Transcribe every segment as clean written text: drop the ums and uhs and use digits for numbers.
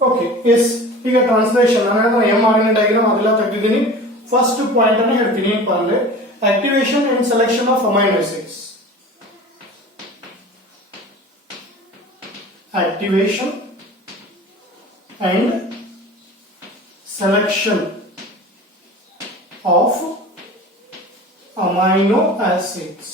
Okay yes ಈಗ ಟ್ರಾನ್ಸ್ಲೇಷನ್ ನಾನು mRNA diagram ಅದೆಲ್ಲ ತೆಗೆದಿದ್ದೀನಿ. ಫಸ್ಟ್ ಪಾಯಿಂಟ್ ಅನ್ನು ಹೇಳ್ತೀನಿ ಏನಪ್ಪಾ ಅಂದ್ರೆ activation and selection of amino acids. Activation and selection of amino acids.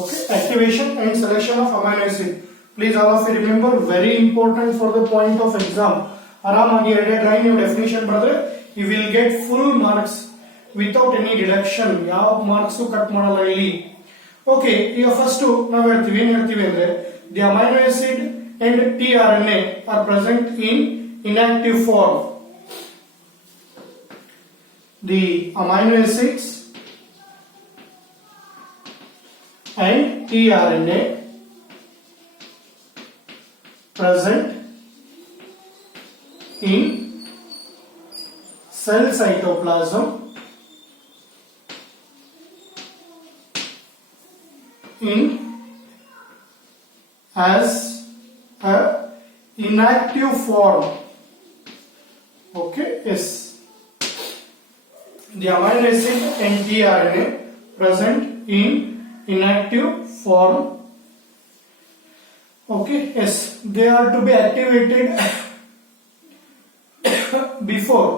Okay, activation and selection of amino acid. Please all of you remember, very important for the point of exam. ಆರಾಮಾಗಿ ಎರಡೇ ಡ್ರಾಯಿಂಗ್ ನೀವು ಡೆಫಿನಿಷನ್ ಬರೆದ್ರೆ you will get full marks without any deduction. ಯಾವ marks cut ಮಾಡಲ್ಲ ಇಲ್ಲಿ. ಓಕೆ, ಈಗ ಫಸ್ಟ್ ನಾವು ಹೇಳ್ತೀವಿ ಏನ್ ಹೇಳ್ತೀವಿ ಅಂದ್ರೆ the amino acid and tRNA are present in inactive form. The amino acids and tRNA present in cell cytoplasm in as a inactive form. Okay, yes. The amino acid and tRNA present in inactive form. Okay, yes, they are to be activated before.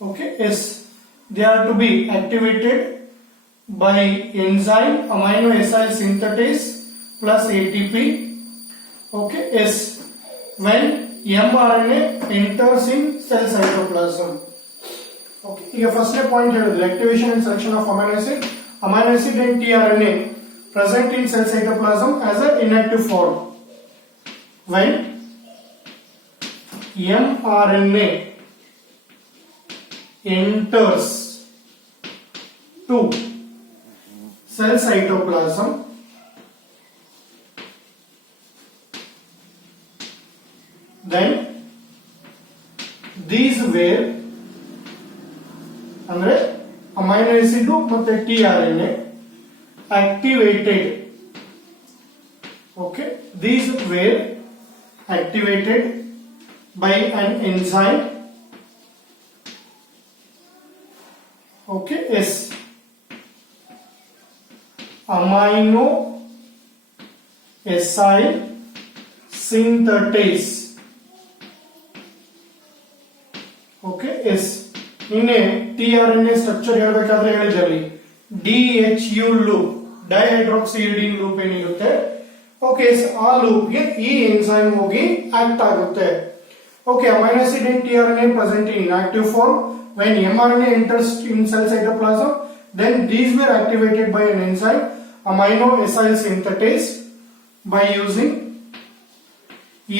Okay, yes, they are to be activated by enzyme amino acid synthetase plus ATP. Okay, yes, when mRNA enters in cell cytoplasm. Okay, here first point here the activation and selection of amino acid and tRNA present in cell cytoplasm as an inactive form. When mRNA enters to cell cytoplasm, then these were ಅಂದ್ರೆ amino acid ಮತ್ತೆ tRNA activated. Okay, these were activated by an enzyme. Okay, yes, amino acid synthetase. Okay, yes, ಇನ್ನೇ tRNA structure ಹೇಳಬೇಕಾದ್ರೆ ಹೇಳಿದ್ರಲ್ಲಿ DHU loop, ಡೈಹೈಡ್ರಾಕ್ಸಿಯಿಡಿನ್ ಲೂಪ್ ಏನಿರುತ್ತೆ. ಓಕೆ, ಆ ಲೂಪ್ಗೆ ಈ ಎನ್ಸೈಮ್ ಹೋಗಿ ಆಕ್ಟ್ ಆಗುತ್ತೆ. Okay, amino acid and tRNA present in inactive form. When mRNA enters in cell cytoplasm, then these were activated by an enzyme amino acid synthetase by using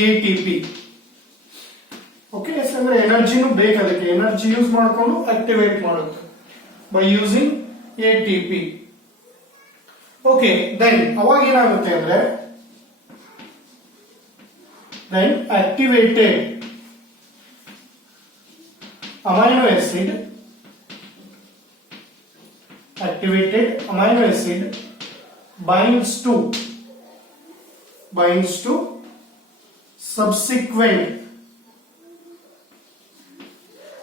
ATP. Okay, ಅಂದ್ರೆ ಎನರ್ಜಿನೂ ಬೇಕು, ಅದಕ್ಕೆ ಎನರ್ಜಿ ಯೂಸ್ ಮಾಡಿಕೊಂಡು activate ಮಾಡುತ್ತೆ by using ATP. Okay, then ಅವಾಗ ಏನಾಗುತ್ತೆ ಅಂದ್ರೆ then activated amino acid binds to subsequent,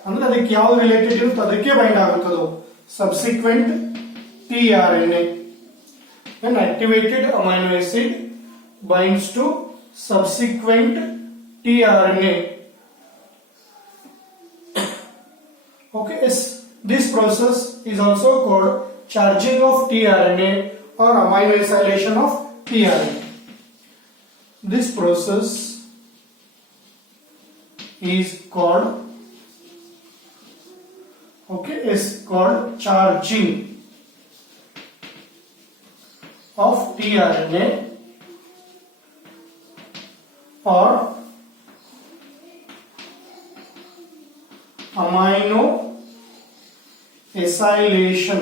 ಅಂದ್ರೆ ಅದಕ್ಕೆ ಯಾವ ರಿಲೇಟೆಡ್ ಇರುತ್ತೆ ಅದಕ್ಕೆ ಬೈಂಡ್ ಆಗುತ್ತದು, subsequent tRNA. Then activated amino acid binds to subsequent tRNA. Okay, yes, this process is also called charging of tRNA or amino acylation of tRNA. This process is called, okay, is called charging of tRNA or amino acylation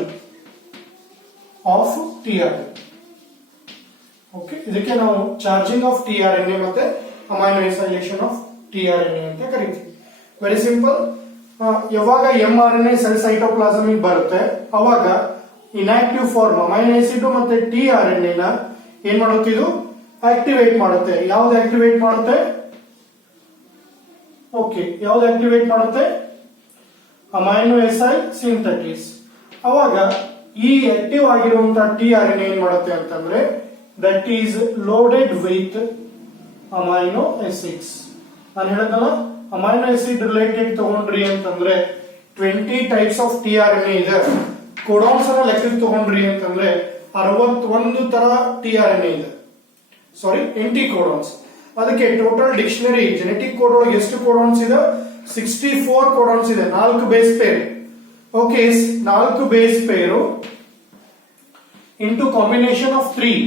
of tRNA. Okay, ಇದಕ್ಕೆ ನಾವು charging of tRNA ಮತ್ತೆ amino acylation of tRNA ಅಂತ ಕರಿತೀವಿ. Very simple. ಯಾವಾಗ mRNA cell ಸೈಟೋಪ್ಲಾಸಮಿಗೆ ಬರುತ್ತೆ ಅವಾಗ inactive form amino acid ಮತ್ತೆ tRNA ನ ಏನ್ ಮಾಡುತ್ತಿದ್ದು ಆಕ್ಟಿವೇಟ್ ಮಾಡುತ್ತೆ. ಯಾವ್ದು ಆಕ್ಟಿವೇಟ್ ಮಾಡುತ್ತೆ? ಓಕೆ, ಯಾವ್ದು ಆಕ್ಟಿವೇಟ್ ಮಾಡುತ್ತೆ? ಅಮೈನೋ ಎಸೈಲ್ ಸಿಂಥೇಟೇಸ್. ಅವಾಗ ಈ ಆಕ್ಟಿವ್ ಆಗಿರುವಂತಹ ಟಿಆರ್ಎನ್ಎ ಏನ್ ಮಾಡುತ್ತೆ ಅಂತಂದ್ರೆ that is loaded with amino acids. ನಾನು ಹೇಳಿದ್ನಲ್ಲ, ಅಮೈನೋ ಆಸಿಡ್ ರಿಲೇಟೆಡ್ ತಗೊಂಡ್ರಿ ಅಂತಂದ್ರೆ 20 ಟೈಪ್ಸ್ ಆಫ್ ಟಿಆರ್ಎನ್ಎ ಇದೆ. ಕೋಡಾನ್ಸ್ ಅನ್ನ ಲೆಕ್ಕಕ್ಕೆ ತಗೊಂಡ್ರಿ ಅಂತಂದ್ರೆ 61 ತರ ಟಿಆರ್ಎನ್ಎ ಇದೆ. ಸಾರಿ, ಎಂಟಿ ಕೋಡಾನ್ಸ್. ಅದಕ್ಕೆ ಟೋಟಲ್ ಡಿಕ್ಷನರಿ ಜೆನೆಟಿಕ್ ಕೋಡ್ ಒಳಗೆ ಎಷ್ಟು ಕೋಡಾನ್ಸ್ ಇದೆ? 64 ಕೋಡಾನ್ಸ್ ಇದೆ. 4 ಬೇಸ್ ಪೇರ್. ಓಕೆ, 4 ಬೇಸ್ ಪೇರು into combination of 3.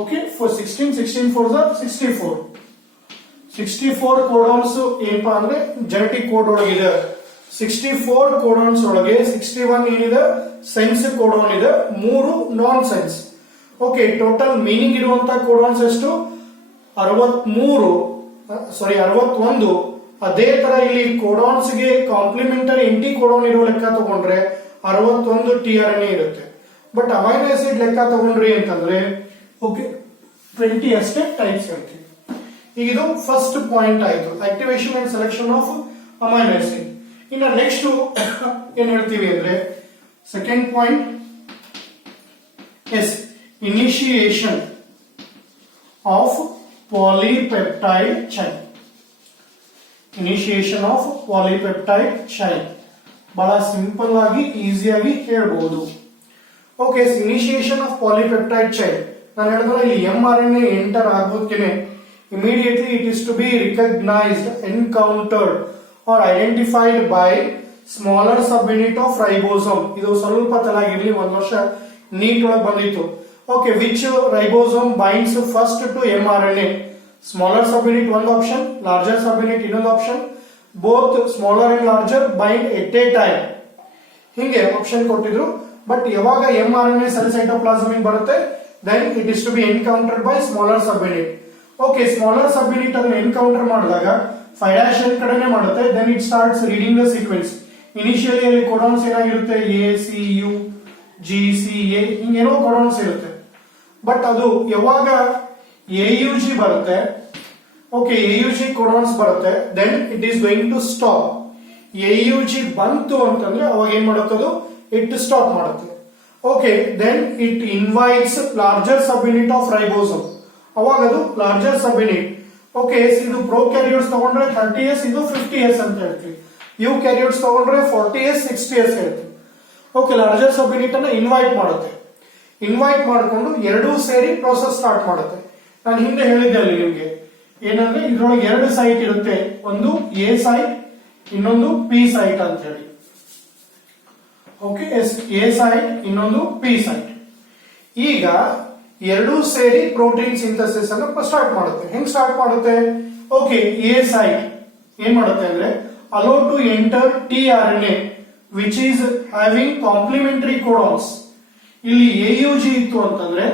Okay, for 16 4 64. 64 ಕೋಡಾನ್ಸ್ ಏನಪ್ಪಾ ಅಂದ್ರೆ ಜೆನೆಟಿಕ್ ಕೋಡ್ ಒಳಗಿದೆ. 64 ಕೋಡಾನ್ಸ್ ಒಳಗೆ 61 ಏನಿದೆ ಸೆನ್ಸ್ ಕೋಡಾನ್ ಇದೆ, 3 ನಾನ್ ಸೆನ್ಸ್. ಓಕೆ, ಟೋಟಲ್ ಮೀನಿಂಗ್ ಇರುವಂತಹ ಕೋಡಾನ್ಸ್ ಎಷ್ಟು? 61. ಅದೇ ತರ ಇಲ್ಲಿ ಕೋಡಾನ್ಸ್ ಗೆ ಕಾಂಪ್ಲಿಮೆಂಟರಿ ಎಂಟಿ ಕೋಡಾನ್ ಇರೋ ಲೆಕ್ಕ ತಗೊಂಡ್ರೆ 61 ಟಿಆರ್ಎನ್ಎ ಇರುತ್ತೆ. ಬಟ್ ಅಮೈನೋ ಆಸಿಡ್ ಲೆಕ್ಕ ತಗೊಂಡ್ರಿ ಅಂತಂದ್ರೆ ಓಕೆ 20 ಅಷ್ಟೇ ಟೈಪ್ಸ್ ಇರುತ್ತೆ. ಈಗ ಇದು ಫಸ್ಟ್ ಪಾಯಿಂಟ್ ಆಯ್ತು, activation and selection of amino acid. ಇನ್ನು ನೆಕ್ಸ್ಟ್ ಏನ್ ಹೇಳ್ತೀವಿ ಅಂದ್ರೆ second point is initiation of polypeptide chain. Initiation of polypeptide chain ಬಹಳ ಸಿಂಪಲ್ ಆಗಿ ಈಸಿಯಾಗಿ ಹೇಳ್ಬಹುದು. Okay, initiation of polypeptide chain ನಾನು ಹೇಳಿದ್ರೆ ಇಲ್ಲಿ mRNA ಎಂಟರ್ ಆಗೋದಕ್ಕೆ immediately it is to be recognized, encountered or identified by smaller subunit of ribosome. ಇದು ಸ್ವಲ್ಪ ತಲಾಗಿರ್ಲಿ, 1 ವರ್ಷ ನೀಟ್ ಒಳಗೆ ಬಂದಿತ್ತು. Okay, which ribosome binds first to mRNA? Smaller subunit one option, larger subunit ಇನ್ನೊಂದು option. Both smaller and larger bind at a time. ಹಿಂಗೆ ಆಪ್ಷನ್ ಕೊಟ್ಟಿದ್ರು. ಬಟ್ ಯಾವಾಗ mRNA ಸೆಲ್ ಸೈಟೋಪ್ಲಾಸಮ್ ಬರುತ್ತೆ then it is to be encountered by smaller subunit. Okay, smaller subunit ಅನ್ನು encounter ಮಾಡಿದಾಗ 5' ಕಡೆನೆ ಮಾಡುತ್ತೆ. Then it starts reading the sequence. Initially ಅಲ್ಲಿ codons ಏನಾಗಿರುತ್ತೆ? ACU GCA ಹಿಂಗೇನೋ ಕೋಡಾನ್ಸ್ ಇರುತ್ತೆ. ಬಟ್ ಅದು ಯಾವಾಗ AUG ಬರುತ್ತೆ, ಓಕೆ AUG ಕೋಡಾನ್ಸ್ ಬರುತ್ತೆ, then it is going to stop. AUG ಬಂತು ಅಂತಂದ್ರೆ ಅವಾಗ ಏನ್ ಮಾಡುತ್ತೆ? ಅದು ಇಟ್ ಸ್ಟಾಪ್ ಮಾಡುತ್ತೆ. Okay, then it invites larger subunit of ribosome. ಅವಾಗ ಅದು ಲಾರ್ಜರ್ ಸಬ್ಯೂನಿಟ್. ಓಕೆ, ಇದು ಪ್ರೊಕ್ಯಾರಿಯೋಟ್ಸ್ ತಗೊಂಡ್ರೆ 30s, ಇದು 50s ಅಂತ ಹೇಳ್ತೀವಿ. ಯುಕ್ಯಾರಿಯೋಟ್ಸ್ ತಗೊಂಡ್ರೆ 40s 60s ಹೇಳ್ತೀವಿ. ಓಕೆ, ಲಾರ್ಜರ್ ಸಬ್ಯೂನಿಟ್ ಅನ್ನ ಇನ್ವೈಟ್ ಮಾಡುತ್ತೆ. ಇನ್ವೈಟ್ ಮಾಡಿಕೊಂಡು ಎರಡೂ ಸೇರಿ ಪ್ರೋಸೆಸ್ ಸ್ಟಾರ್ಟ್ ಮಾಡುತ್ತೆ. ನಾನು ಹಿಂದೆ ಹೇಳಿದ್ದೆ ಅಲ್ಲಿ ನಿಮ್ಗೆ ಏನಂದ್ರೆ ಇದ್ರೊಳಗೆ 2 ಸೈಟ್ ಇರುತ್ತೆ, ಒಂದು ಎ ಸೈಟ್, ಇನ್ನೊಂದು ಪಿ ಸೈಟ್ ಅಂತ ಹೇಳಿ. ಓಕೆ, ಎ ಸೈಟ್ ಇನ್ನೊಂದು ಪಿ ಸೈಟ್. ಈಗ ಎರಡೂ ಸೇರಿ ಪ್ರೋಟೀನ್ ಸಿಂಥಸಿಸ್ ಅನ್ನು ಸ್ಟಾರ್ಟ್ ಮಾಡುತ್ತೆ. ಹೆಂಗ್ ಸ್ಟಾರ್ಟ್ ಮಾಡುತ್ತೆ? ಓಕೆ, ಎ ಸೈಟ್ ಏನ್ ಮಾಡುತ್ತೆ ಅಂದ್ರೆ allow to enter tRNA which is having complementary codons. ಇಲ್ಲಿ AUG ಇತ್ತು ಅಂತಂದ್ರೆ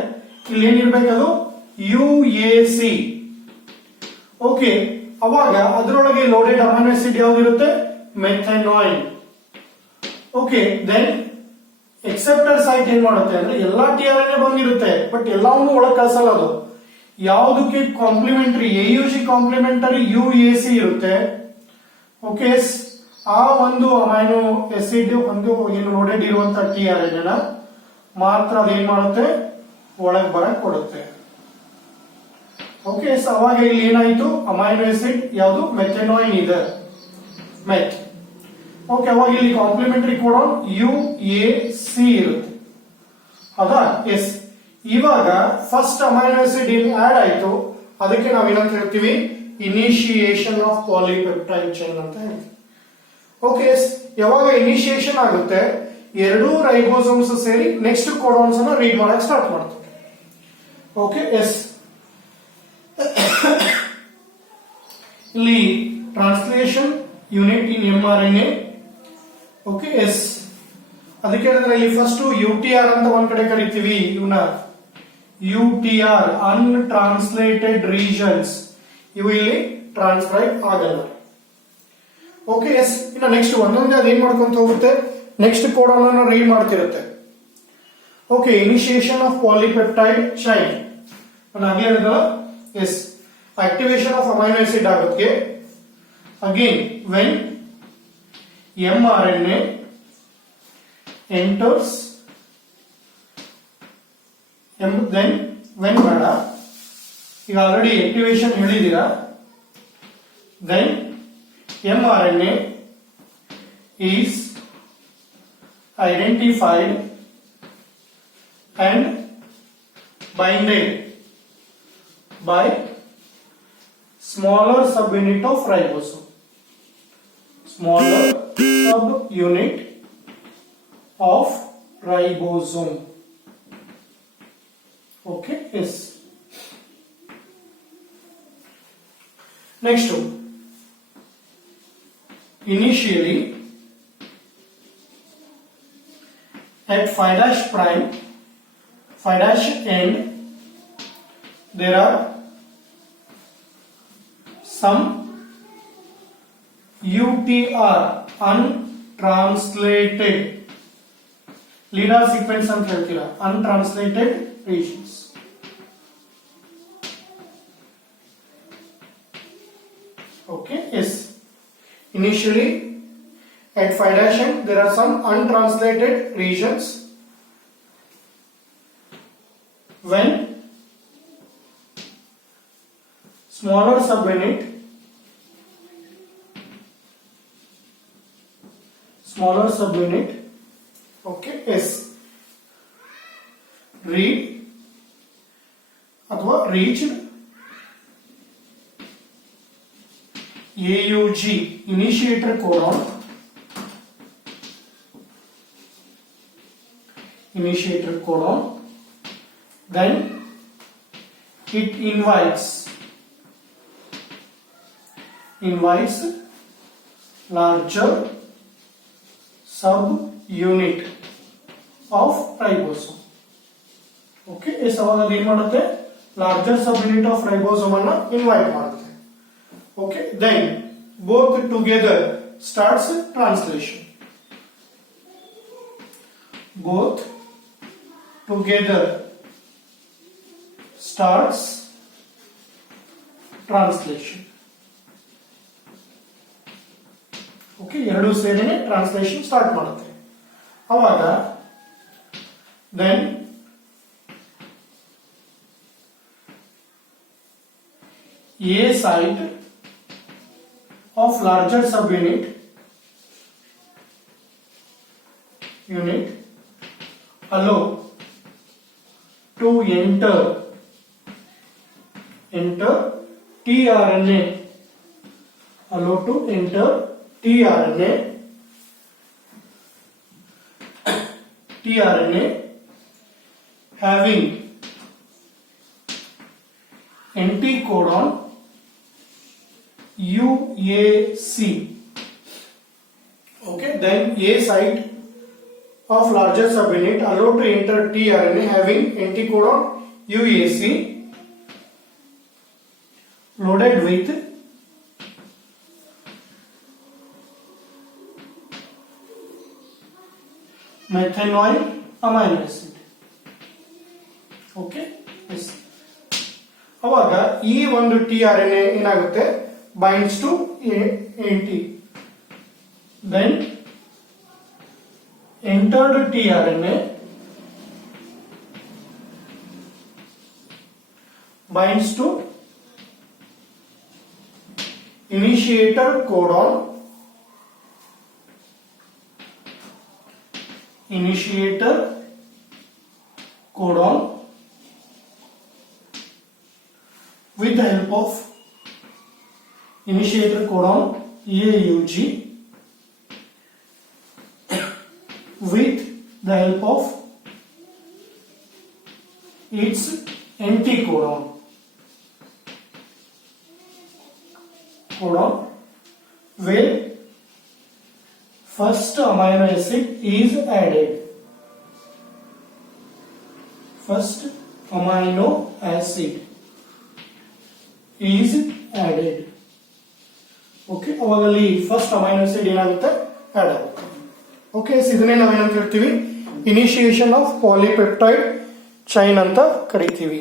ಇಲ್ಲಿ ಏನಿರ್ಬೇಕದು UAC. ಓಕೆ, ಅವಾಗ ಅದರೊಳಗೆ ಲೋಡೆಡ್ ಅಮೈನೋ ಆಸಿಡ್ ಯಾವ್ದಿರುತ್ತೆ? Methionine. Okay, then acceptor site ಏನ್ ಮಾಡುತ್ತೆ ಅಂದ್ರೆ ಎಲ್ಲಾ ಟಿಆರ್ಎನ್ಎ ಬಂದಿರುತ್ತೆ, ಬಟ್ ಎಲ್ಲಾವನ್ನು ಒಳಗೆ ಕಳ್ಸಲ್ಲ. ಅದು ಯಾವುದಕ್ಕೆ ಕಾಂಪ್ಲಿಮೆಂಟರಿ? AUG ಕಾಂಪ್ಲಿಮೆಂಟರಿ UAC ಇರುತ್ತೆ. ಓಕೆ, ಆ ಒಂದು ಅಮೈನೋ ಆಸಿಡ್ ಒಂದು ಏನು ಲೋಡೆಡ್ ಇರುವಂತಹ ಟಿಆರ್ಎನ್ಎ ಮಾತ್ರ ಅದೇನ್ ಮಾಡುತ್ತೆ? ಒಳಗೆ ಬರಕ್ ಕೊಡುತ್ತೆ. ಓಕೆ, ಅವಾಗ ಇಲ್ಲಿ ಏನಾಯ್ತು? ಅಮೈನೋ ಆಸಿಡ್ ಯಾವುದು? ಮೆಥೆನಾಯಿನ್ ಇದೆ, ಮೆತ್. ಓಕೆ, ಅವಾಗ ಇಲ್ಲಿ ಕಾಂಪ್ಲಿಮೆಂಟರಿ ಕೋಡಾನ್ UAC ಇರುತ್ತೆ. ಹೌದಾ? ಎಸ್. ಇವಾಗ ಫಸ್ಟ್ ಅಮೈನೋ ಆಸಿಡ್ ಏನ್ ಆಡ್ ಆಯ್ತು, ಅದಕ್ಕೆ ನಾವೇನಂತ ಹೇಳ್ತೀವಿ? ಇನಿಷಿಯೇಷನ್ ಆಫ್ ಪಾಲಿಪೆಪ್ಟೈಡ್ ಚೈನ್ ಅಂತ ಹೇಳ್ತೀವಿ. ಓಕೆ, ಯಾವಾಗ ಇನಿಷಿಯೇಷನ್ ಆಗುತ್ತೆ, ಎರಡೂ ರೈಬೋಸೋಮ್ಸ್ ಸೇರಿ ನೆಕ್ಸ್ಟ್ ಕೋಡಾನ್ಸ್ ಅನ್ನ ರೀಡ್ ಮಾಡಕ್ ಸ್ಟಾರ್ಟ್ ಮಾಡ್ತವೆ. Okay, yes. ಇಲ್ಲಿ translation unit in mRNA. Okay, yes. ಅದಕ್ಕೆ ಇಲ್ಲಿ ಫಸ್ಟ್ UTR ಅಂತ ಒಂದ್ ಕಡೆ ಕರಿತೀವಿ. ಇವನ್ನ UTR ಅನ್ಟ್ರಾನ್ಸ್ಲೇಟೆಡ್ ರೀಜನ್ಸ್, ಇವು ಇಲ್ಲಿ ಟ್ರಾನ್ಸ್ಕ್ರೈಬ್ ಆಗಲ್ಲ. Okay, S. ಇನ್ನು ನೆಕ್ಸ್ಟ್ ಒಂದೊಂದೇ ಅದೇನ್ ಮಾಡ್ಕೊಂತ ಹೋಗುತ್ತೆ? ನೆಕ್ಸ್ಟ್ ಕೋಡಾನ್ ಅನ್ನು ರೀಡ್ ಮಾಡ್ತಿರುತ್ತೆ. Okay, initiation of polypeptide chain yes, activation of amino acid ಆಗುತ್ತೆ again when mRNA enters then when ಬೇಡ ಈಗ ಆಲ್ರೆಡಿ activation ಹೇಳಿದೀರಾ then mRNA is identified and binded by smaller subunit of ribosome. Smaller subunit of ribosome. Okay, yes. Next one. Initially, at 5' prime, 5' end, there are some UTR, untranslated leader sequence ಅಂತ ಹೇಳ್ತೀರಾ, untranslated regions. Okay, yes. Initially, at 5' end, there are some untranslated regions. When smaller subunit okay is read अथवा reached AUG initiator codon then it invites larger subunit of ribosome. Okay, इस अವಾಗ ಏನು ಮಾಡುತ್ತೆ larger subunit of ribosome ಅನ್ನು invite ಮಾಡುತ್ತೆ. Okay, then both together starts translation. Both together starts translation. Okay, ಎರಡು ಸೇರಿನೇ translation start ಮಾಡುತ್ತೆ. ಅವಾಗ then A site of larger subunit allow to enter tRNA, allow to enter tRNA having anticodon UAC. Okay, then A site of larger subunit allowed to enter tRNA having anticodon UAC loaded with methanoid amino acid. Okay, yes. ಅವಾಗ ಈ ಒಂದು tRNA ಏನಾಗುತ್ತೆ binds to ANT, then entered tRNA binds to initiator codon with the help of initiator codon AUG with the help of its anticodon where first amino acid is added. First amino acid is added. Okay, ಅವಾಗಲ್ಲಿ first amino acid ಏನಾಗುತ್ತೆ add ಆಗುತ್ತೆ. Okay, ಇದನ್ನೇ ನಾವೇನಂತ ಹೇಳ್ತೀವಿ, initiation of polypeptide chain ಅಂತ ಕರಿತೀವಿ.